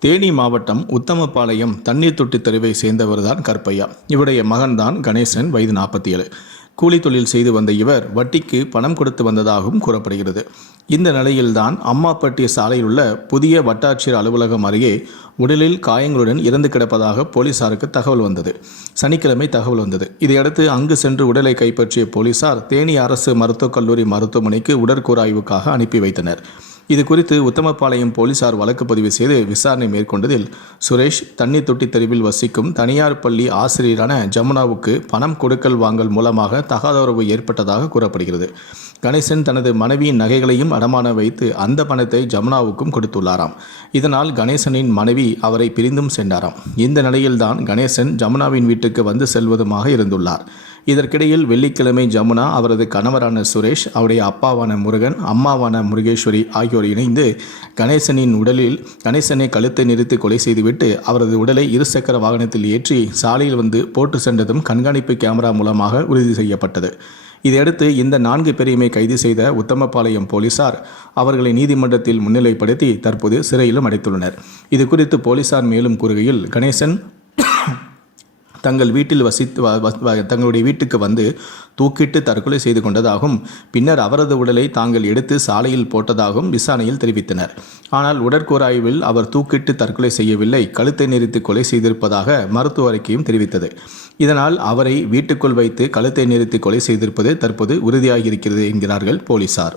தேனி மாவட்டம் உத்தமபாளையம் தண்ணீர் தொட்டி தெருவை சேர்ந்தவர்தான் கற்பையா. இவருடைய மகன்தான் கணேசன் வயது நாற்பத்தி ஏழு கூலி தொழில் செய்து வந்த இவர் வட்டிக்கு பணம் கொடுத்து வந்ததாகவும் கூறப்படுகிறது. இந்த நிலையில்தான் அம்மாப்பட்டி சாலையில் உள்ள புதிய வட்டாட்சியர் அலுவலகம் அருகே உடலில் காயங்களுடன் இறந்து கிடப்பதாக போலீசாருக்கு தகவல் வந்தது. சனிக்கிழமை தகவல் வந்தது. இதையடுத்து அங்கு சென்று உடலை கைப்பற்றிய போலீசார் தேனி அரசு மருத்துவக் கல்லூரி மருத்துவமனைக்கு உடற்கூறாய்வுக்காக அனுப்பி வைத்தனர். இது குறித்து உத்தமபாளையம் போலீசார் வழக்கு பதிவு செய்து விசாரணை மேற்கொண்டதில் சுரேஷ் தண்ணீர் தொட்டி தெருவில் வசிக்கும் தனியார் பள்ளி ஆசிரியரான ஜமுனாவுக்கு பணம் கொடுக்கல் வாங்கல் மூலமாக தகாதரவு ஏற்பட்டதாக கூறப்படுகிறது. கணேசன் தனது மனைவியின் நகைகளையும் அடமான வைத்து அந்த பணத்தை ஜமுனாவுக்கும் கொடுத்துள்ளாராம். இதனால் கணேசனின் மனைவி அவரை பிரிந்தும் சென்றாராம். இந்த நிலையில்தான் கணேசன் ஜமுனாவின் வீட்டுக்கு வந்து செல்வதுமாக இருந்துள்ளார். இதற்கிடையில் வெள்ளிக்கிழமை ஜமுனா அவரது கணவரான சுரேஷ் அவருடைய அப்பாவான முருகன் அம்மாவான முருகேஸ்வரி ஆகியோர் இணைந்து கணேசனின் உடலில் கணேசனை கழுத்தை நிறுத்தி கொலை செய்துவிட்டு அவரது உடலை இருசக்கர வாகனத்தில் ஏற்றி சாலையில் வந்து போட்டு சென்றதும் கண்காணிப்பு கேமரா மூலமாக உறுதி செய்யப்பட்டது. இதையடுத்து இந்த நான்கு பேரையுமே கைது செய்த உத்தமபாளையம் போலீசார் அவர்களை நீதிமன்றத்தில் முன்னிலைப்படுத்தி தற்போது சிறையிலும் அடைத்துள்ளனர். இது குறித்து போலீசார் மேலும் கூறுகையில் கணேசன் தங்கள் வீட்டில் வசித்து வ- தங்களுடைய வீட்டுக்கு வந்து தூக்கிட்டு தற்கொலை செய்து கொண்டதாகவும் பின்னர் அவரது உடலை தாங்கள் எடுத்து சாலையில் போட்டதாகவும் விசாரணையில் தெரிவித்தனர். ஆனால் உடற்கூராய்வில் அவர் தூக்கிட்டு தற்கொலை செய்யவில்லை. கழுத்தை நெறித்து கொலை செய்திருப்பதாக மருத்துவ அறிக்கையும் தெரிவித்தது. இதனால் அவரை வீட்டுக்குள் வைத்து கழுத்தை நெறித்து கொலை செய்திருப்பது தற்போது உறுதியாகியிருக்கிறது என்கிறார்கள் போலீசார்.